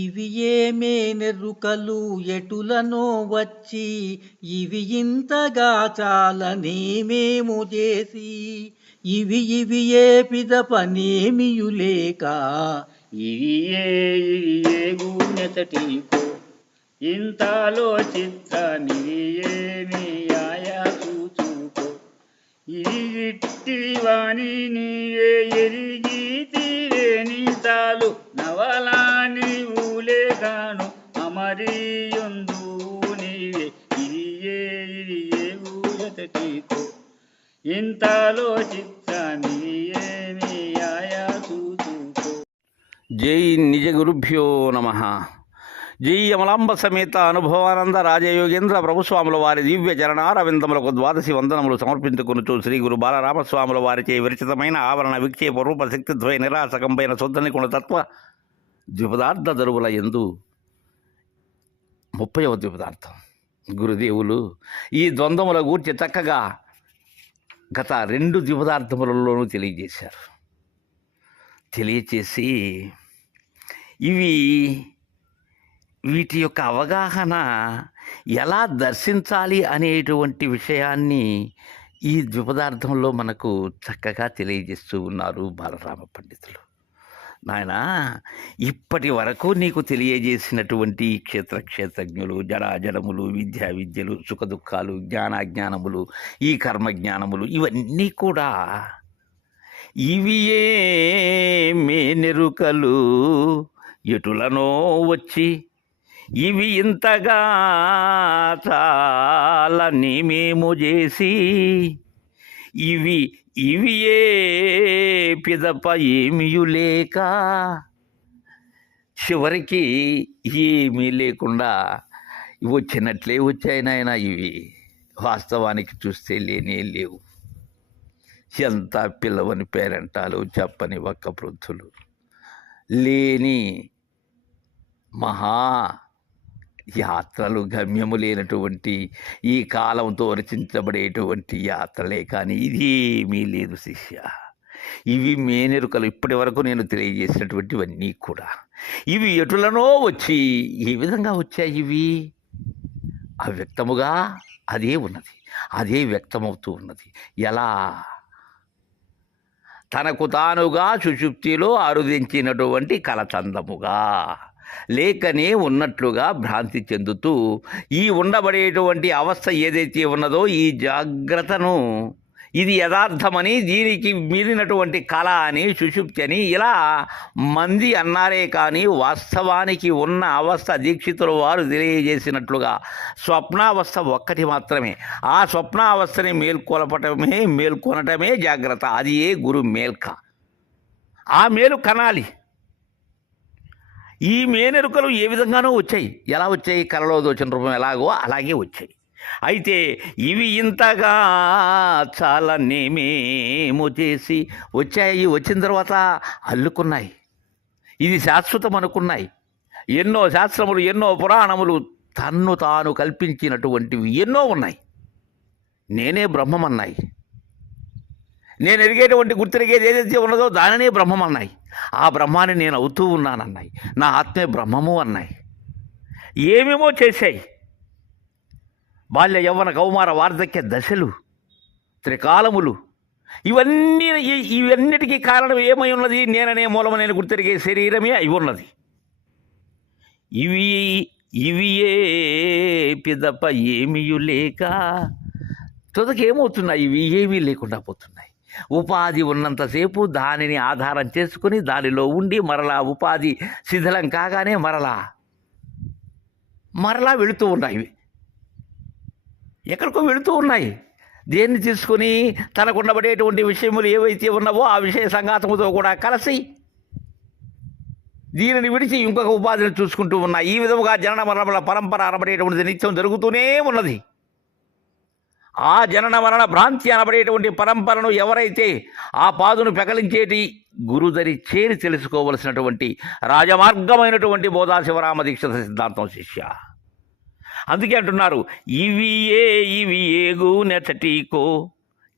ఇవి ఏమే నెరుకలు ఎటులనో వచ్చి ఇవి ఇంతగా చాలనేమేమో చేసి ఇవి ఏ పిదపనేమియులేక ఇవియే గూనెతటికో ఇంతలో చిత్తనియేమి ఆయా చూచుకో ఇట్టివాణి నీవే ఎరిగితివే నీతాలు నవలా నీవులే కాను అమరియుందు నీవే ఇవియే గూనెతటికో ఇంతలో చిత్తనియేమి ఆయా చూచుకో. జై నిజ గురుభ్యో నమ. జై అమలాంబ సమేత అనుభవానంద రాజయోగేంద్ర ప్రభుస్వాముల వారి దివ్య చరణారవిందములకు ద్వాదశి వందనములు సమర్పించుకొనుచు శ్రీ గురు బాలరామస్వాముల వారిచే విరచితమైన ఆవరణ విక్షేప రూప శక్తిద్వయ నిరాశకంపైన శుద్ధని గుణతత్వ ద్విపదార్థ దరువుల ఎందు 30వ ద్విపదార్థం గురుదేవులు ఈ ద్వంద్వముల గూర్చి చక్కగా గత 2 ద్విపదార్థములలోనూ తెలియజేశారు. తెలియచేసి వీటి యొక్క అవగాహన ఎలా దర్శించాలి అనేటువంటి విషయాన్ని ఈ ద్విపదార్థంలో మనకు చక్కగా తెలియజేస్తూ ఉన్నారు బాలరామ పండితులు. నాయన, ఇప్పటి వరకు నీకు తెలియజేసినటువంటి క్షేత్రజ్ఞులు, జడాజడములు, విద్యలు, సుఖదుఖాలు, జ్ఞానాజ్ఞానములు, ఈ కర్మజ్ఞానములు ఇవన్నీ కూడా ఇవియే మేనెరుకలు ఎటులనో వచ్చి ఇవి ఇంతగా చాలా నేమేమో చేసి ఇవియే పిదప ఏమియులేక చివరికి ఏమీ లేకుండా వచ్చినట్లే వచ్చాయి నాయన. ఇవి వాస్తవానికి చూస్తే లేనే లేవు. ఎంత పిల్లవని పేరెంటాలు, చెప్పని ఒక్క వృద్ధులు, లేని మహా యాత్రలు, గమ్యము లేనటువంటి ఈ కాలంతో రచించబడేటువంటి యాత్రలే కానీ ఇదేమీ లేదు శిష్య. ఇవి మేనెరుకలు. ఇప్పటి వరకు నేను తెలియజేసినటువంటివన్నీ కూడా ఇవి ఎటులనో వచ్చి ఏ విధంగా వచ్చాయి? ఇవి అవ్యక్తముగా అదే ఉన్నది, అదే వ్యక్తమవుతూ ఉన్నది. ఎలా? తనకు తానుగా సుషుప్తిలో అరుదించినటువంటి కలచందముగా, లేకనే ఉన్నట్లుగా భ్రాంతి చెందుతూ ఈ ఉండబడేటువంటి అవస్థ ఏదైతే ఉన్నదో ఈ జాగ్రత్తను ఇది యథార్థమని, దీనికి మీరినటువంటి కళ అని, సుషుప్తి అని ఇలా మంది అన్నారే కానీ వాస్తవానికి ఉన్న అవస్థ దీక్షితుల వారు తెలియజేసినట్లుగా స్వప్నావస్థ ఒక్కటి మాత్రమే. ఆ స్వప్నావస్థని మేల్కొనటమే జాగ్రత్త. అది ఏ గురు మేల్క. ఆ మేలు కనాలి. ఈ మేనెరుకలు ఏ విధంగానూ వచ్చాయి. ఎలా వచ్చాయి? కలలో దోచిన రూపం ఎలాగో అలాగే వచ్చాయి. అయితే ఇవి ఇంతగా చాలా నేమేమో చేసి వచ్చాయి. వచ్చిన తర్వాత అల్లుకున్నాయి. ఇది శాశ్వతం అనుకున్నాయి. ఎన్నో శాస్త్రములు, ఎన్నో పురాణములు తన్ను తాను కల్పించినటువంటివి ఎన్నో ఉన్నాయి. నేనే బ్రహ్మమన్నాయి. నేను ఎరిగేటువంటి గుర్తెరిగేది ఏదైతే ఉన్నదో దానినే బ్రహ్మమన్నాయి. ఆ బ్రహ్మాన్ని నేను అవుతూ ఉన్నానన్నాయి. నా ఆత్మే బ్రహ్మము అన్నాయి. ఏమేమో చేశాయి. బాల్య యవ్వన కౌమార వార్ధక్య దశలు, త్రికాలములు, ఇవన్నిటికీ కారణం ఏమై ఉన్నది? నేననే మూలము, నేను గుర్తెరిగే శరీరమే అయి ఉన్నది. ఇవియే పిదప ఏమియులేక తుదకేమవుతున్నాయి? ఇవి ఏమీ లేకుండా పోతున్నాయి. ఉపాధి ఉన్నంతసేపు దానిని ఆధారం చేసుకుని దానిలో ఉండి మరలా ఉపాధి శిథిలం కాగానే మరలా వెళుతూ ఉన్నాయి. ఎక్కడికో వెళుతూ ఉన్నాయి. దేన్ని తీసుకుని? తనకుండబడేటువంటి విషయములు ఏవైతే ఉన్నావో ఆ విషయ సంఘాతముతో కూడా కలిసి దీనిని విడిచి ఇంకొక ఉపాధిని చూసుకుంటూ ఉన్నాయి. ఈ విధముగా జనన మరణముల పరంపర అనబడేటువంటిది నిత్యం జరుగుతూనే ఉన్నది. ఆ జనన మరణ భ్రాంతి అనబడేటువంటి పరంపరను ఎవరైతే ఆ పాదును పెకలించేటి గురుదరి చేరి తెలుసుకోవలసినటువంటి రాజమార్గమైనటువంటి బోధా శివరామ దీక్షిత సిద్ధాంతం శిష్య. అందుకే అంటున్నారు, ఇవియే గూనెచటీకో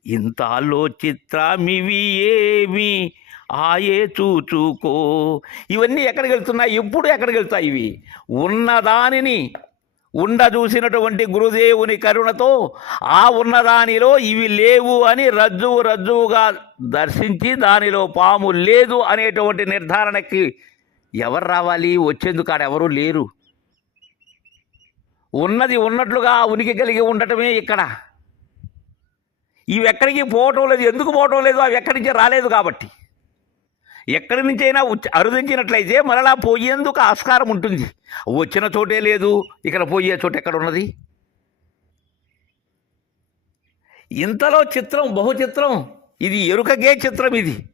ఇంత ఆలోచిత్రమివి ఏమి ఆయే చూచుకో. ఇవన్నీ ఎక్కడికి వెళ్తున్నాయి? ఎప్పుడు ఎక్కడికి వెళ్తాయి? ఇవి ఉన్నదానిని చూసినటువంటి గురుదేవుని కరుణతో ఆ ఉన్నదానిలో ఇవి లేవు అని రజ్జువుగా దర్శించి దానిలో పాము లేదు అనేటువంటి నిర్ధారణకి ఎవరు రావాలి? వచ్చేందుకు ఆడెవరూ లేరు. ఉన్నది ఉన్నట్లుగా ఉనికి కలిగి ఉండటమే ఇక్కడ. ఇవి ఎక్కడికి పోవటం లేదు. ఎందుకు పోవటం లేదు? అవి ఎక్కడి నుంచి రాలేదు కాబట్టి. ఎక్కడి నుంచైనా అరుదించినట్లయితే మరలా పోయేందుకు ఆస్కారం ఉంటుంది. వచ్చిన చోటే లేదు, ఇక్కడ పోయే చోటు ఎక్కడ ఉన్నది? ఇంతలో చిత్రం బహుచిత్రం. ఇది ఎరుకగే చిత్రం. ఇది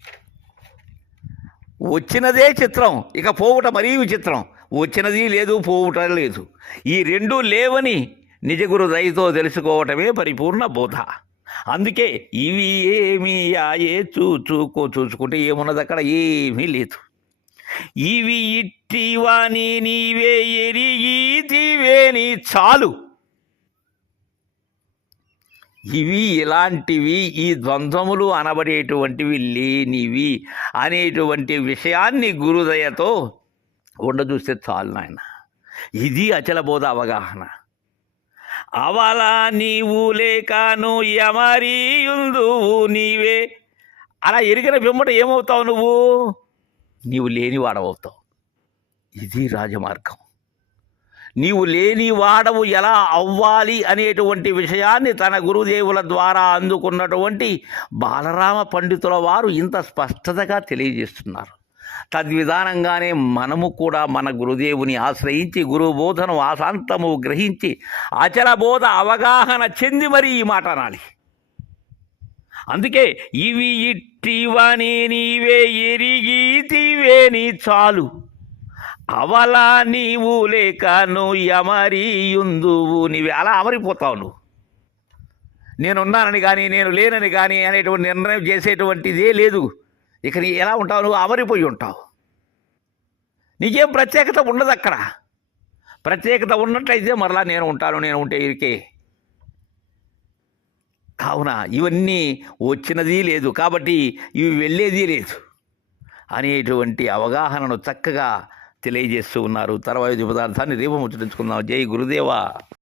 వచ్చినదే చిత్రం, ఇక పోవుట మరీ విచిత్రం. వచ్చినది లేదు, పోవుట లేదు. ఈ రెండూ లేవని నిజగురు దయతో తెలుసుకోవటమే పరిపూర్ణ బోధ. అందుకే ఇవి ఏమీ ఆయే చూసుకుంటే ఏమున్నది? అక్కడ ఏమీ లేదు. ఇవి ఇట్టివాని నీవే ఎరిగితివేని చాలు. ఇవి ఇలాంటివి, ఈ ద్వంద్వములు అనబడేటువంటివి లేనివి అనేటువంటి విషయాన్ని గురుదయతో ఉండచూస్తే చాలు నాయన. ఇది అచల బోధ అవగాహన. అవలా నీవు లేకను యమరియుందువు నీవే. అలా ఎరిగిన పిమ్మట ఏమవుతావు? నీవు లేని వాడవవుతావు. ఇది రాజమార్గం. నీవు లేని వాడవు ఎలా అవ్వాలి అనేటువంటి విషయాన్ని తన గురుదేవుల ద్వారా అందుకున్నటువంటి బాలరామ పండితుల వారు ఇంత స్పష్టతగా తెలియజేస్తున్నారు. తద్విధానంగానే మనము కూడా మన గురుదేవుని ఆశ్రయించి గురుబోధను ఆశాంతము గ్రహించి అచల బోధ అవగాహన చెంది మరీ ఈ మాట అనాలి. అందుకే ఇవి ఇట్టివని నీవే ఎరిగితివేని చాలు. అవలా నీవు లేకను యమరియుందువు నీవే. అలా అమరిపోతావు నువ్వు. నేనున్నానని కానీ నేను లేనని కానీ అనేటువంటి నిర్ణయం చేసేటువంటిదే లేదు. ఇక నీ ఎలా ఉంటావు? నువ్వు అమరిపోయి ఉంటావు. నీకేం ప్రత్యేకత ఉండదు అక్కడ. ప్రత్యేకత ఉన్నట్లయితే మరలా నేను ఉంటాను, నేను ఉంటే ఇరికే. కావున ఇవన్నీ వచ్చినది లేదు కాబట్టి ఇవి వెళ్ళేది లేదు అనేటువంటి అవగాహనను చక్కగా తెలియజేస్తూ ఉన్నారు. తర్వాతి పదార్థాన్ని రేపు ముచ్చటించుకుందాం. జై గురుదేవా.